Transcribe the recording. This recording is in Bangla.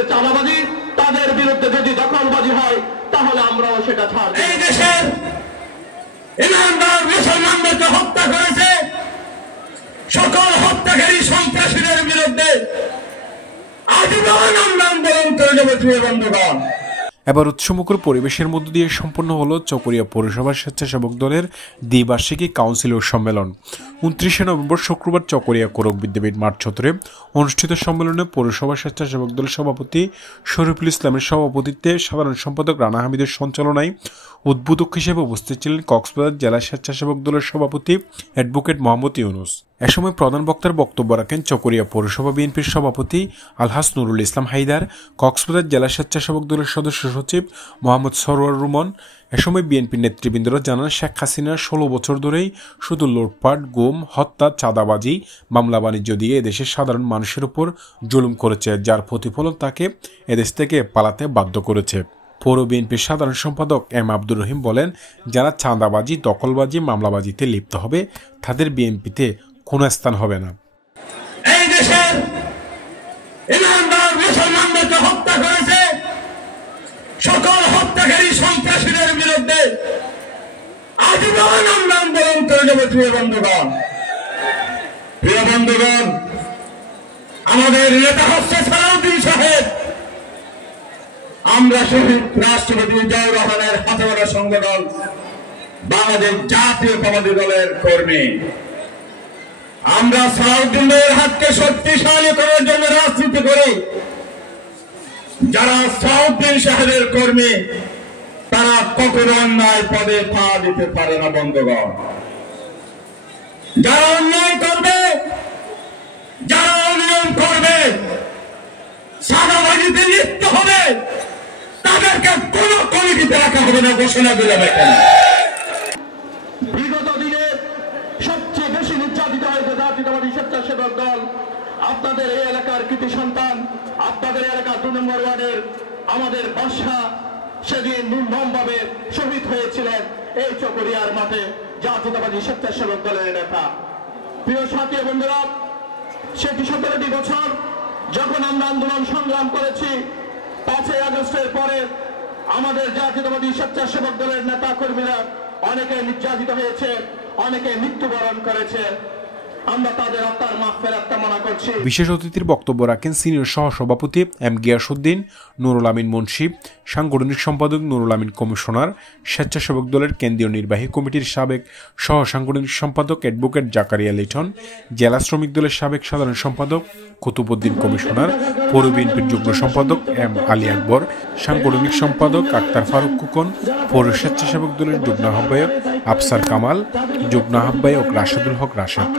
বিরুদ্ধে চাঁদাবাজি, তাদের বিরুদ্ধে যদি দখলবাজি হয় তাহলে আমরাও সেটা ছাড়ব। এই দেশের ইমানদার মুসলমানদেরকে হত্যা করেছে, সকল হত্যাকারী সন্ত্রাসীদের বিরুদ্ধে আজীবন আমরা আন্দোলন করে যাব। প্রিয় বন্ধুগণ, এবার উৎসমুখর পরিবেশের মধ্য দিয়ে সম্পন্ন হলো চকরিয়া পৌরসভার স্বেচ্ছাসেবক দলের দ্বিবার্ষিকী কাউন্সিলর সম্মেলন। 29 নভেম্বর শুক্রবার চকরিয়া কোরক বিদ্যাপীঠ মাঠ চত্বরে অনুষ্ঠিত সম্মেলনে পৌরসভা স্বেচ্ছাসেবক দলের সভাপতি শরীফুল ইসলামের সভাপতিত্বে সাধারণ সম্পাদক রানা হামিদের সঞ্চালনায় উদ্বোধক হিসেবে উপস্থিত ছিলেন কক্সবাজার জেলা স্বেচ্ছাসেবক দলের সভাপতি অ্যাডভোকেট মোহাম্মদ ইউনুস। এ সময় প্রধান বক্তার বক্তব্য রাখেন চকরিয়া পৌরসভা বিএনপির সভাপতি আলহাজ নুরুল ইসলাম হায়দার, কক্সবাজার জেলা স্বেচ্ছাসেবক দলের সদস্য সচিব মোহাম্মদ সরওয়ার রুমন। এ সময় বিএনপির নেতৃবৃন্দরা জানান, শেখ হাসিনার 16 বছর ধরেই শুধু লুটপাট, গুম, হত্যা, চাঁদাবাজি, মামলা বাণিজ্য দিয়ে এদেশের সাধারণ মানুষের উপর জুলুম করেছে, যার প্রতিফলন তাকে এদেশ থেকে পালাতে বাধ্য করেছে। পৌর বিএনপির সাধারণ সম্পাদক এম আব্দুর রহিম বলেন, যারা চাঁদাবাজি, দখলবাজি, মামলাবাজিতে লিপ্ত হবে তাদের বিএনপিতে কোনো স্থান হবে না। এই দেশের ইমানদার মুসলমানদেরকে হত্যা করেছে, সকল হত্যাকারী সন্ত্রাসীদের বিরুদ্ধে আজীবন আমরা আন্দোলন করে যাব। প্রিয় বন্ধুগণ, আমাদের নেতা হচ্ছে সালাউদ্দিন সাহেব। আমরা শহীদ রাষ্ট্রপতি জিয়াউর রহমানের হাতে গড়া সংগঠন বাংলাদেশ জাতীয়তাবাদী দলের কর্মী। আমরা সালাউদ্দিন ভাইয়ের হাতকে শক্তিশালী করার জন্য রাজনীতি করি। যারা সালাউদ্দিন সাহেবের কর্মী তারা কখনো অন্যায় পদে পা দিতে পারে না। বন্ধুগণ, যারা অন্যায় করবে, যারা অনিয়ম করবে, চাঁদাবাজিতে লিপ্ত হবে, তাদেরকে কোন কমিটিতে রাখা হবে না ঘোষণা দিলাম এখানে। বিগত দিনে সবচেয়ে বেশি নির্যাতিত হয়েছে জাতীয়তাবাদী স্বেচ্ছাসেবক দল। আপনাদের এই এলাকার কৃতি সন্তান, আপনাদের এলাকার 2 নম্বর ওয়ার্ডের আমাদের বাদশা সেদিন নির্মমভাবে শহীদ হয়েছিলেন এই চকরিয়ার মাঠে জাতীয়তাবাদী স্বেচ্ছাসেবক দলের নেতা। প্রিয় সাথী বন্ধুরা, সেটি 17টি বছর যখন আমরা আন্দোলন সংগ্রাম করেছি, 5ই আগস্টের পরে আমাদের জাতীয়তাবাদী স্বেচ্ছাসেবক দলের নেতা কর্মীরা অনেকে নির্যাতিত হয়েছে, অনেকে মৃত্যুবরণ করেছে। আমরা তাদের আত্মার মাগফিরাত কামনা করছি। বিশেষ অতিথির বক্তব্য রাখেন সিনিয়র সহসভাপতি এম গিয়াসউদ্দিন, নুরুল আমিন মুন্সি, সাংগঠনিক সম্পাদক নুরুল আমিন কমিশনার, স্বেচ্ছাসেবক দলের কেন্দ্রীয় নির্বাহী কমিটির সাবেক সহ সাংগঠনিক সম্পাদক অ্যাডভোকেট জাকারিয়া লিটন, জেলা শ্রমিক দলের সাবেক সাধারণ সম্পাদক কুতুবউদ্দিন কমিশনার, পৌর বিএনপির যুগ্ম সম্পাদক এম আলী আকবর, সাংগঠনিক সম্পাদক আক্তার ফারুক কুকন, পৌর স্বেচ্ছাসেবক দলের যুগ্ম আহ্বায়ক আফসার কামাল, যুগ্ম আহ্বায়ক রাশেদুল হক রাশেদ।